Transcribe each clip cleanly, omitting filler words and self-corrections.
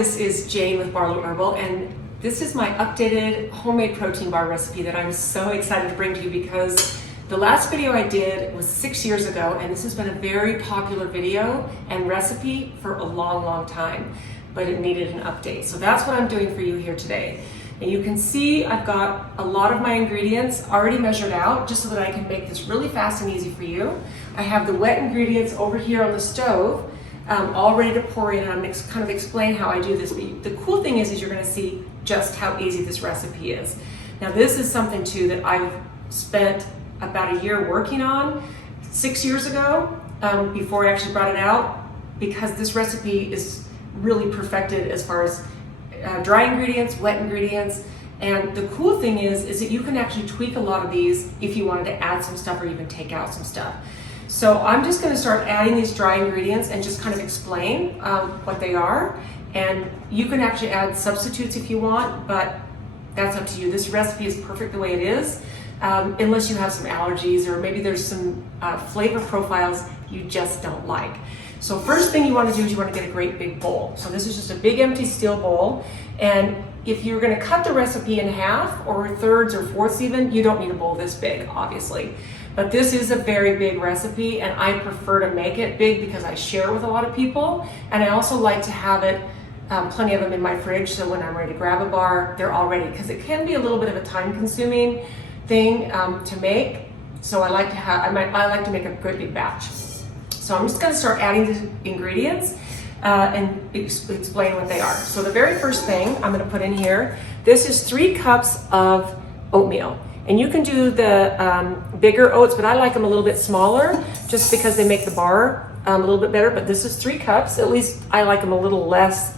this is Jane with Barlow Herbal, and this is my updated homemade protein bar recipe that I'm so excited to bring to you because the last video I did was 6 years ago, and this has been a very popular video and recipe for a long time, but it needed an update. So that's what I'm doing for you here today. And you can see I've got a lot of my ingredients already measured out just so that I can make this really fast and easy for you. I have the wet ingredients over here on the stove, all ready to pour in, and I'm kind of explain how I do this. But the cool thing is you're gonna see just how easy this recipe is. Now this is something too that I've spent about a year working on 6 years ago, before I actually brought it out, because this recipe is really perfected as far as dry ingredients, wet ingredients, and the cool thing is that you can actually tweak a lot of these if you wanted to add some stuff or even take out some stuff. So I'm just going to start adding these dry ingredients and just kind of explain what they are, and you can actually add substitutes if you want, but that's up to you. This recipe is perfect the way it is, unless you have some allergies or maybe there's some flavor profiles you just don't like. So first thing you want to do is you want to get a great big bowl. So this is just a big empty steel bowl, and if you're going to cut the recipe in half or thirds or fourths even, you don't need a bowl this big, obviously. But this is a very big recipe, and I prefer to make it big because I share it with a lot of people, and I also like to have it plenty of them in my fridge, so when I'm ready to grab a bar, they're all ready, because it can be a little bit of a time-consuming thing to make. So I like to make a good big batch. So I'm just going to start adding the ingredients and explain what they are. So the very first thing I'm going to put in here, this is 3 cups of oatmeal. And you can do the bigger oats, but I like them a little bit smaller just because they make the bar a little bit better. But this is 3 cups. At least I like them a little less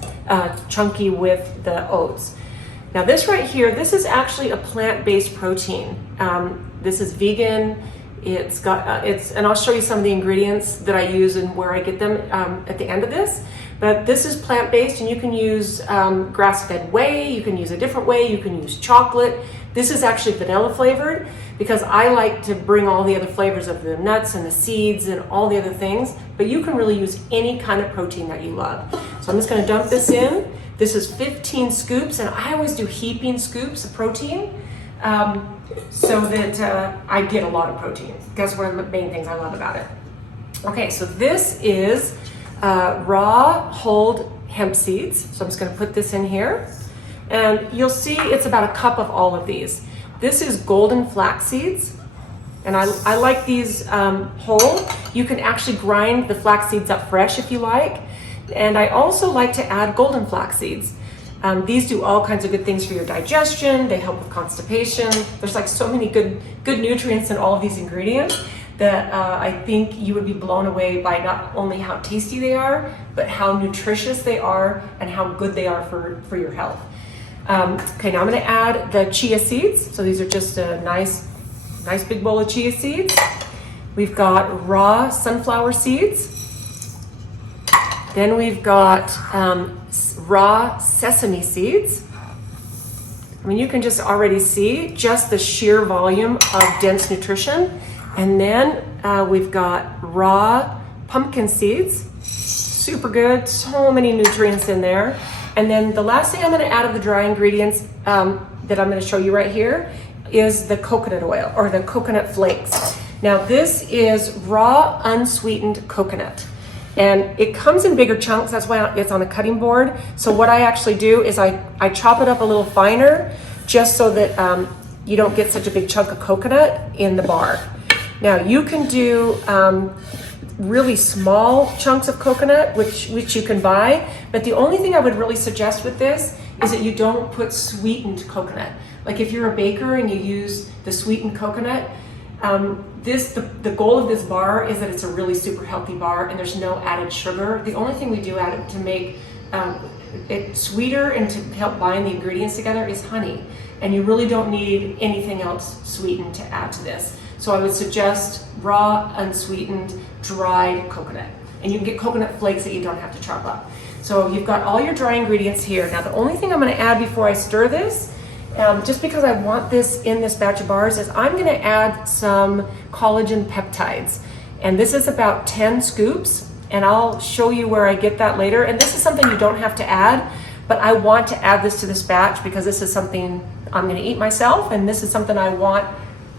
chunky with the oats. Now this right here, this is actually a plant-based protein. This is vegan. And I'll show you some of the ingredients that I use and where I get them at the end of this. But this is plant-based, and you can use grass-fed whey, you can use a different whey, you can use chocolate. This is actually vanilla flavored because I like to bring all the other flavors of the nuts and the seeds and all the other things, but you can really use any kind of protein that you love. So I'm just gonna dump this in. This is 15 scoops, and I always do heaping scoops of protein so that I get a lot of protein. That's one of the main things I love about it. Okay, so this is raw hulled hemp seeds. So I'm just gonna put this in here. And you'll see it's about a cup of all of these. This is golden flax seeds, and I like these whole. You can actually grind the flax seeds up fresh if you like. And I also like to add golden flax seeds. These do all kinds of good things for your digestion. They help with constipation. There's like so many good nutrients in all of these ingredients that I think you would be blown away by not only how tasty they are, but how nutritious they are and how good they are for your health. Okay, now I'm going to add the chia seeds. So these are just a nice big bowl of chia seeds. We've got raw sunflower seeds. Then we've got raw sesame seeds. I mean, you can just already see just the sheer volume of dense nutrition. And then we've got raw pumpkin seeds. Super good, so many nutrients in there. And then the last thing I'm going to add of the dry ingredients that I'm going to show you right here is the coconut oil, or the coconut flakes. Now this is raw unsweetened coconut, and it comes in bigger chunks. That's why it's on a cutting board. So what I actually do is I chop it up a little finer just so that you don't get such a big chunk of coconut in the bar. Now you can do really small chunks of coconut, which you can buy, but the only thing I would really suggest with this is that you don't put sweetened coconut. Like if you're a baker and you use the sweetened coconut, the goal of this bar is that it's a really super healthy bar and there's no added sugar. The only thing we do add it to make it sweeter and to help bind the ingredients together is honey, and you really don't need anything else sweetened to add to this. So I would suggest raw, unsweetened, dried coconut. And you can get coconut flakes that you don't have to chop up. So you've got all your dry ingredients here. Now the only thing I'm gonna add before I stir this, just because I want this in this batch of bars, is I'm gonna add some collagen peptides. And this is about 10 scoops, and I'll show you where I get that later. And this is something you don't have to add, but I want to add this to this batch because this is something I'm gonna eat myself, and this is something I want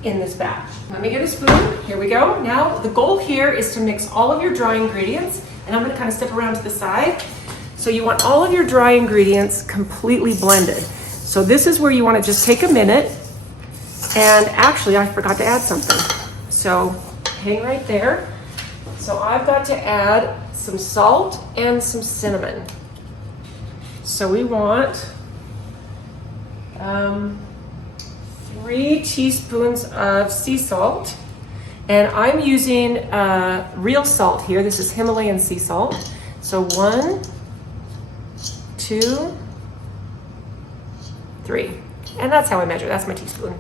in this batch. Let me get a spoon, here we go. Now, the goal here is to mix all of your dry ingredients, and I'm gonna kind of step around to the side. So you want all of your dry ingredients completely blended. So this is where you wanna just take a minute, and actually I forgot to add something. So hang right there. So I've got to add some salt and some cinnamon. So we want 3 teaspoons of sea salt, and I'm using real salt here. This is Himalayan sea salt. So 1, 2, 3, and that's how I measure. That's my teaspoon.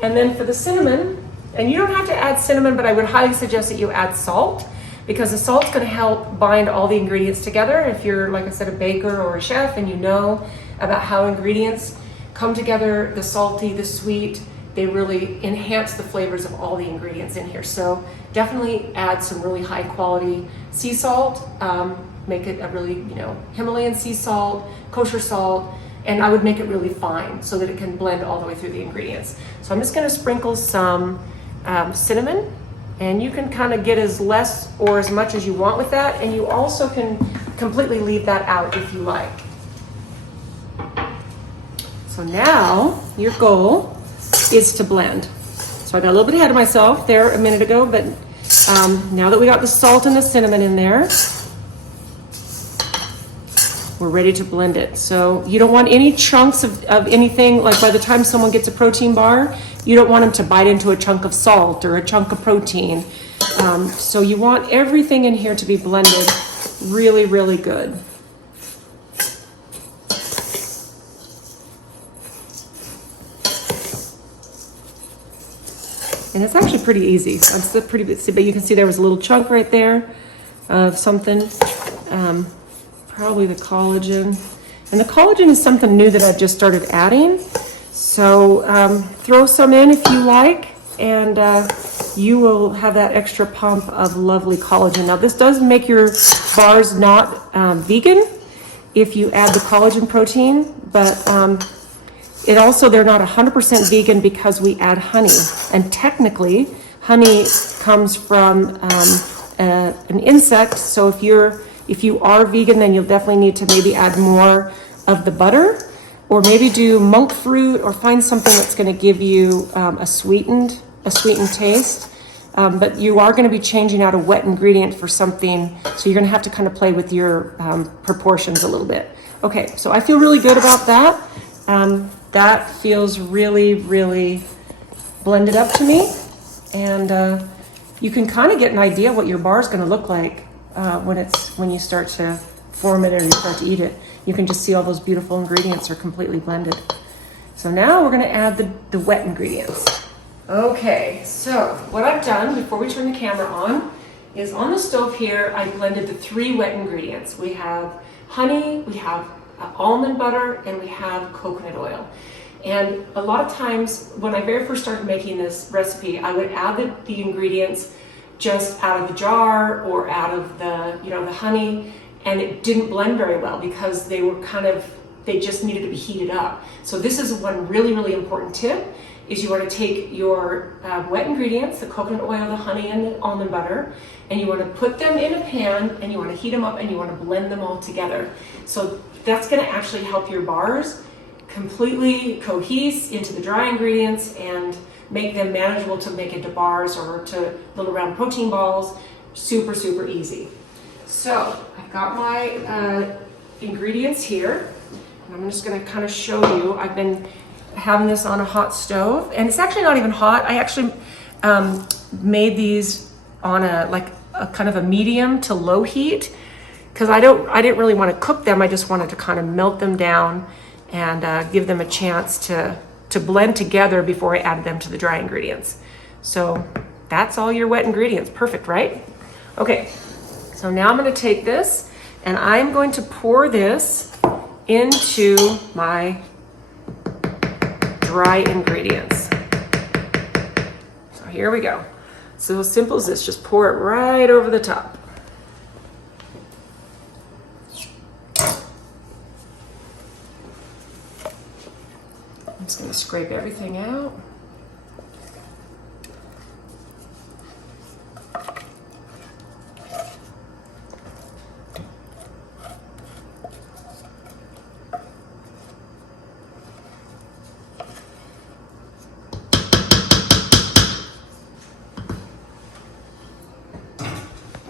And then for the cinnamon, and you don't have to add cinnamon, but I would highly suggest that you add salt, because the salt's going to help bind all the ingredients together. If you're, like I said, a baker or a chef and you know about how ingredients come together, the salty, the sweet, they really enhance the flavors of all the ingredients in here. So definitely add some really high quality sea salt. Make it a really, Himalayan sea salt, kosher salt, and I would make it really fine so that it can blend all the way through the ingredients. So I'm just going to sprinkle some cinnamon, and you can kind of get as less or as much as you want with that, and you also can completely leave that out if you like. So now your goal is to blend. So I got a little bit ahead of myself there a minute ago, but now that we got the salt and the cinnamon in there, we're ready to blend it. So you don't want any chunks of anything, like by the time someone gets a protein bar, you don't want them to bite into a chunk of salt or a chunk of protein. So you want everything in here to be blended really, really good. And it's actually pretty easy. It's pretty, but you can see there was a little chunk right there of something. Probably the collagen. And the collagen is something new that I've just started adding. So throw some in if you like, and you will have that extra pump of lovely collagen. Now this does make your bars not vegan if you add the collagen protein, but it also, they're not 100% vegan because we add honey. And technically, honey comes from an insect, so if you are vegan, then you'll definitely need to maybe add more of the butter, or maybe do monk fruit, or find something that's going to give you a sweetened taste. But you are going to be changing out a wet ingredient for something, so you're going to have to kind of play with your proportions a little bit. Okay, so I feel really good about that. That feels really, really blended up to me, and you can kind of get an idea what your bar is going to look like when you start to form it or you start to eat it. You can just see all those beautiful ingredients are completely blended. So now we're going to add the wet ingredients. Okay, so what I've done before we turn the camera on is on the stove here, I blended the 3 wet ingredients. We have honey, we have almond butter, and we have coconut oil. And a lot of times when I very first started making this recipe, I would add the ingredients just out of the jar or out of the honey, and it didn't blend very well because they just needed to be heated up. So this is one really, really important tip, is you want to take your wet ingredients, the coconut oil, the honey, and the almond butter, and you want to put them in a pan, and you want to heat them up, and you want to blend them all together. So that's going to actually help your bars completely cohese into the dry ingredients and make them manageable to make into bars or to little round protein balls. Super, super easy. So I've got my ingredients here, and I'm just going to kind of show you. I've been having this on a hot stove, and it's actually not even hot. I actually made these on a kind of a medium to low heat, because I didn't really want to cook them. I just wanted to kind of melt them down and give them a chance to blend together before I added them to the dry ingredients. So that's all your wet ingredients. Perfect, right? Okay, so now I'm going to take this and I'm going to pour this into my dry ingredients. So here we go. So as simple as this, just pour it right over the top. just gonna scrape everything out.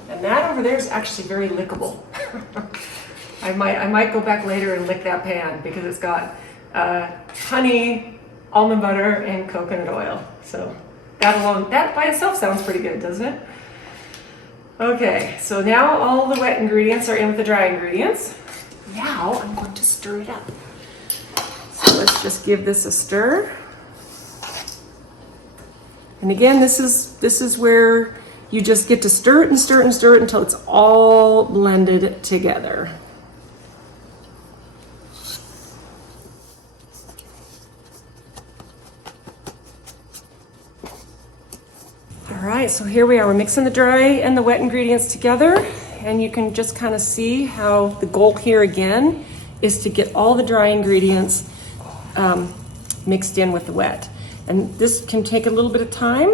And that over there is actually very lickable. I might go back later and lick that pan because it's got honey, almond butter, and coconut oil. So that by itself sounds pretty good, doesn't it? Okay, so now all the wet ingredients are in with the dry ingredients. Now I'm going to stir it up. So let's just give this a stir. And again, this is where you just get to stir it and stir it and stir it until it's all blended together. All right, so here we are. We're mixing the dry and the wet ingredients together, and you can just kind of see how the goal here again is to get all the dry ingredients mixed in with the wet. And this can take a little bit of time,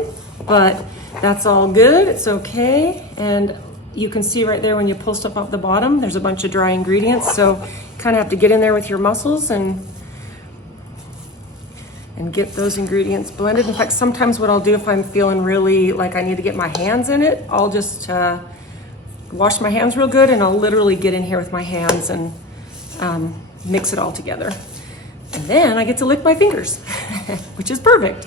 but that's all good. It's okay. And you can see right there when you pull stuff off the bottom, there's a bunch of dry ingredients. So you kind of have to get in there with your muscles and get those ingredients blended. In fact, sometimes what I'll do if I'm feeling really like I need to get my hands in it, I'll just wash my hands real good and I'll literally get in here with my hands and mix it all together. And then I get to lick my fingers, which is perfect.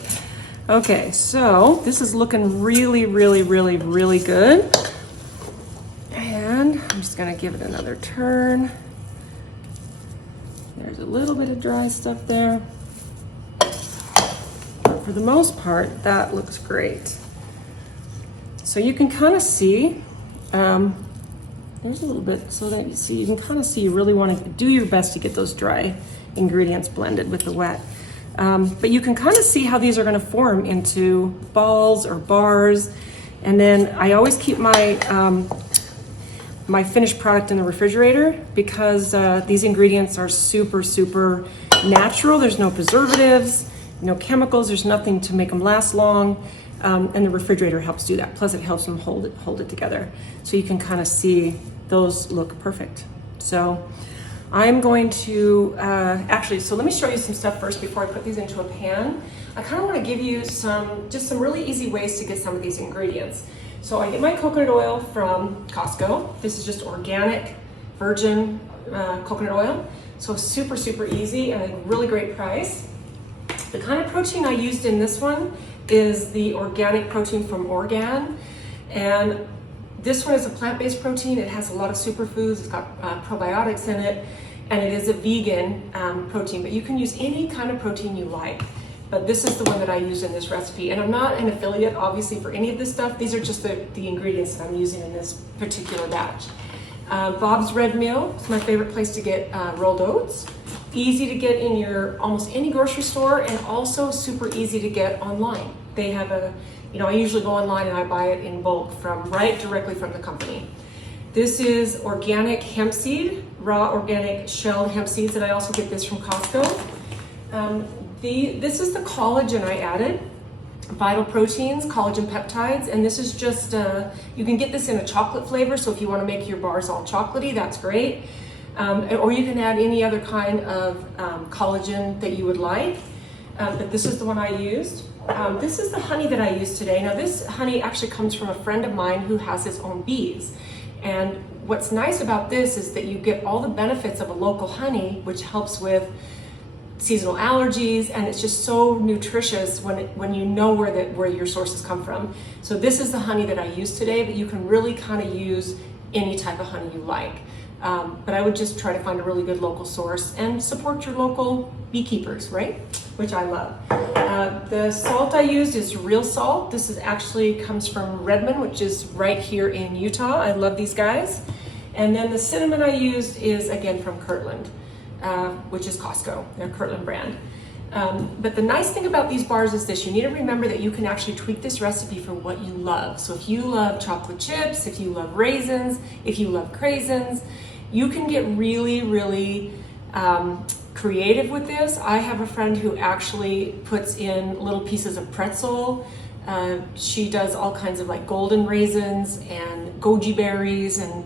Okay, so this is looking really, really, really, really good. And I'm just gonna give it another turn. There's a little bit of dry stuff there. For the most part, that looks great. So you can kind of see, there's a little bit so that you can kind of see you really want to do your best to get those dry ingredients blended with the wet. But you can kind of see how these are going to form into balls or bars. And then I always keep my my finished product in the refrigerator because these ingredients are super, super natural. There's no preservatives, no chemicals, there's nothing to make them last long. And the refrigerator helps do that. Plus it helps them hold it together. So you can kind of see those look perfect. So I'm going to, so let me show you some stuff first before I put these into a pan. I kind of want to give you just some really easy ways to get some of these ingredients. So I get my coconut oil from Costco. This is just organic, virgin coconut oil. So super, super easy and a really great price. The kind of protein I used in this one is the organic protein from Organ. And this one is a plant-based protein. It has a lot of superfoods. It's got probiotics in it, and it is a vegan protein, but you can use any kind of protein you like. But this is the one that I use in this recipe. And I'm not an affiliate, obviously, for any of this stuff. These are just the ingredients that I'm using in this particular batch. Bob's Red Mill is my favorite place to get rolled oats. Easy to get in your almost any grocery store, and also super easy to get online. They have I usually go online and I buy it in bulk directly from the company. This is organic hemp seed, raw organic shelled hemp seeds, and I also get this from Costco. This is the collagen I added, Vital Proteins, collagen peptides, and this is just, you can get this in a chocolate flavor, so if you want to make your bars all chocolatey, that's great. Or you can add any other kind of collagen that you would like, but this is the one I used. This is the honey that I used today. Now this honey actually comes from a friend of mine who has his own bees. And what's nice about this is that you get all the benefits of a local honey, which helps with seasonal allergies, and it's just so nutritious when you know where your sources come from. So this is the honey that I used today, but you can really kind of use any type of honey you like. But I would just try to find a really good local source and support your local beekeepers, right? Which I love. The salt I used is real salt. This actually comes from Redmond, which is right here in Utah. I love these guys. And then the cinnamon I used is again from Kirtland, which is Costco, their Kirtland brand. But the nice thing about these bars is this: you need to remember that you can actually tweak this recipe for what you love. So if you love chocolate chips, if you love raisins, if you love craisins, you can get really, really creative with this. I have a friend who actually puts in little pieces of pretzel. She does all kinds of like golden raisins and goji berries, and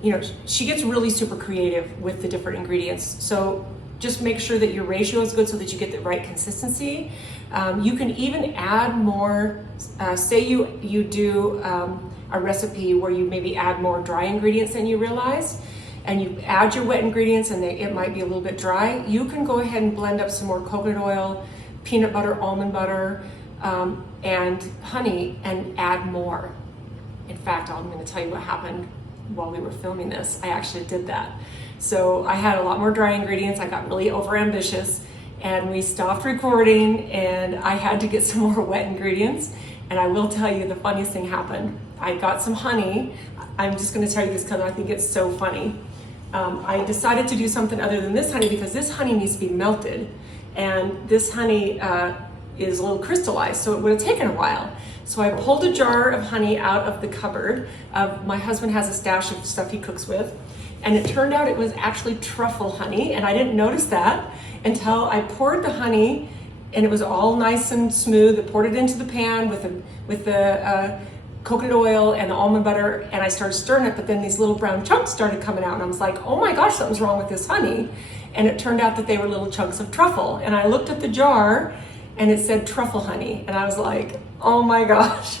you know, she gets really super creative with the different ingredients. So just make sure that your ratio is good so that you get the right consistency. You can even add more, say you do a recipe where you maybe add more dry ingredients than you realize, and you add your wet ingredients and it might be a little bit dry. You can go ahead and blend up some more coconut oil, peanut butter, almond butter, and honey, and add more. In fact, I'm going to tell you what happened while we were filming this. I actually did that. So I had a lot more dry ingredients. I got really overambitious, and we stopped recording, and I had to get some more wet ingredients. And I will tell you, the funniest thing happened. I got some honey. I'm just going to tell you this because I think it's so funny. I decided to do something other than this honey because this honey needs to be melted, and this honey is a little crystallized, so it would have taken a while. So I pulled a jar of honey out of the cupboard. My husband has a stash of stuff he cooks with, and it turned out it was actually truffle honey, and I didn't notice that until I poured the honey, and it was all nice and smooth. I poured it into the pan with the coconut oil and the almond butter, and I started stirring it, but then these little brown chunks started coming out, and I was like, oh my gosh, something's wrong with this honey. And it turned out that they were little chunks of truffle. And I looked at the jar and it said truffle honey, and I was like, oh my gosh.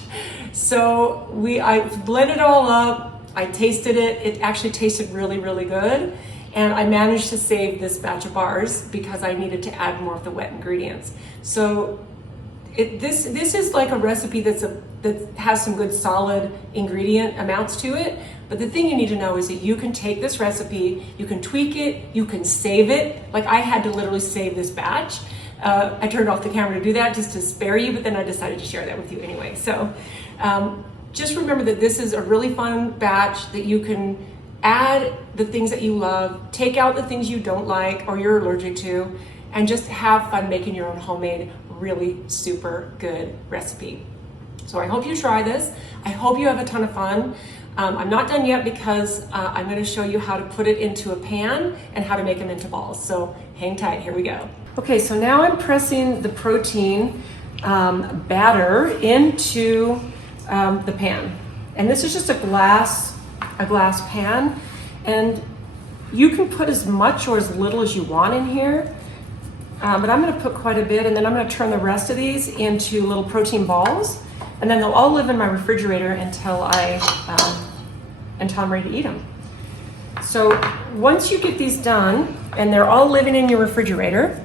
So I blended it all up, I tasted it. It actually tasted really, really good. And I managed to save this batch of bars because I needed to add more of the wet ingredients. So this is like a recipe that has some good solid ingredient amounts to it. But the thing you need to know is that you can take this recipe, you can tweak it, you can save it. Like I had to literally save this batch. I turned off the camera to do that just to spare you, but then I decided to share that with you anyway. So just remember that this is a really fun batch that you can add the things that you love, take out the things you don't like or you're allergic to, and just have fun making your own homemade, really super good recipe. So I hope you try this. I hope you have a ton of fun. I'm not done yet because I'm going to show you how to put it into a pan and how to make them into balls. So hang tight, here we go. Okay, so now I'm pressing the protein batter into the pan. And this is just a glass pan. And you can put as much or as little as you want in here. But I'm going to put quite a bit, and then I'm going to turn the rest of these into little protein balls, and then they'll all live in my refrigerator until I'm ready to eat them. So once you get these done and they're all living in your refrigerator,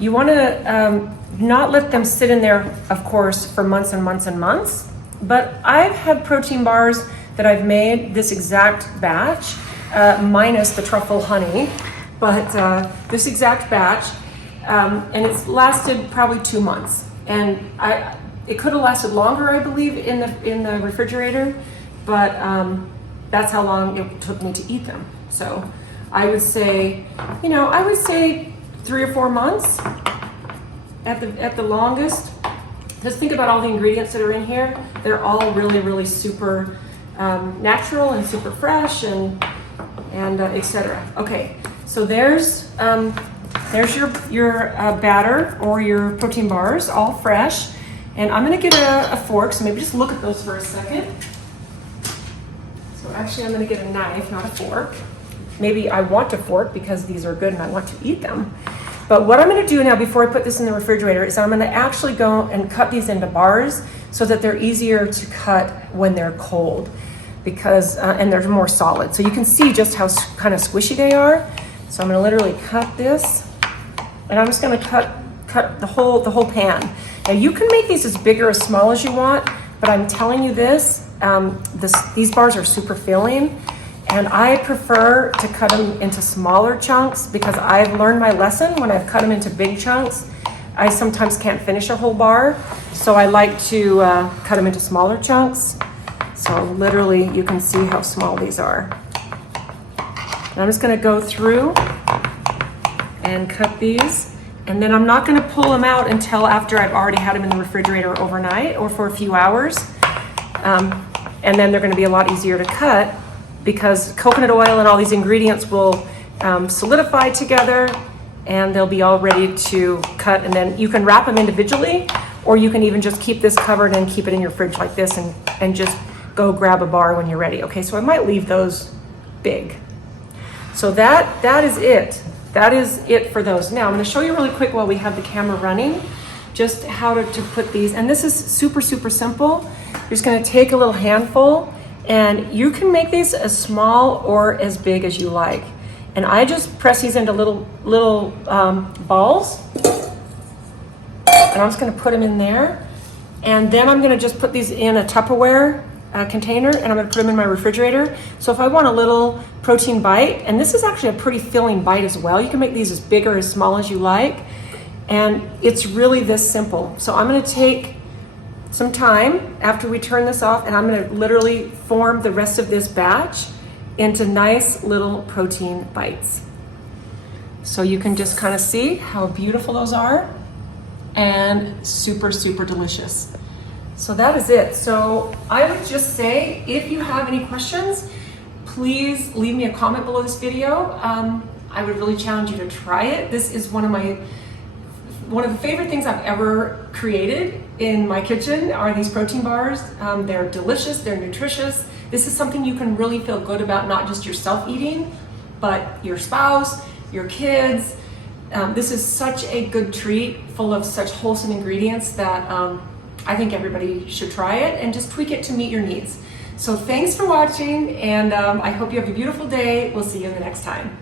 you want to not let them sit in there, of course, for months and months and months. But I've had protein bars that I've made this exact batch, minus the truffle honey, but this exact batch. And it's lasted probably 2 months, and it could have lasted longer, I believe, in the refrigerator, but that's how long it took me to eat them. So I would say 3 or 4 months at the longest. Just think about all the ingredients that are in here. They're all really, really super natural and super fresh and etc. Okay, so there's your batter or your protein bars, all fresh. And I'm gonna get a fork, so maybe just look at those for a second. So actually I'm gonna get a knife, not a fork. Maybe I want a fork because these are good and I want to eat them. But what I'm gonna do now before I put this in the refrigerator is I'm gonna actually go and cut these into bars so that they're easier to cut when they're cold, because and they're more solid. So you can see just how kind of squishy they are. So I'm gonna literally cut this, and I'm just gonna cut the whole pan. Now you can make these as big or as small as you want, but I'm telling you this, these bars are super filling, and I prefer to cut them into smaller chunks because I've learned my lesson. When I've cut them into big chunks, I sometimes can't finish a whole bar, so I like to cut them into smaller chunks. So literally you can see how small these are. And I'm just gonna go through and cut these, and then I'm not gonna pull them out until after I've already had them in the refrigerator overnight or for a few hours. And then they're gonna be a lot easier to cut because coconut oil and all these ingredients will solidify together, and they'll be all ready to cut. And then you can wrap them individually, or you can even just keep this covered and keep it in your fridge like this and just go grab a bar when you're ready. Okay, so I might leave those big. So that is it. That is it for those. Now I'm going to show you really quick while we have the camera running, just how to put these. And this is super, super simple. You're just going to take a little handful, and you can make these as small or as big as you like. And I just press these into little balls, and I'm just going to put them in there. And then I'm going to just put these in a Tupperware container, and I'm going to put them in my refrigerator. So if I want a little protein bite, and this is actually a pretty filling bite as well, you can make these as big or as small as you like, and it's really this simple. So I'm going to take some time after we turn this off, and I'm going to literally form the rest of this batch into nice little protein bites. So you can just kind of see how beautiful those are, and super, super delicious. So that is it. So I would just say, if you have any questions, please leave me a comment below this video. I would really challenge you to try it. This is one of the favorite things I've ever created in my kitchen are these protein bars. They're delicious, they're nutritious. This is something you can really feel good about, not just yourself eating, but your spouse, your kids. This is such a good treat, full of such wholesome ingredients that I think everybody should try it and just tweak it to meet your needs. So thanks for watching, and I hope you have a beautiful day. We'll see you in the next time.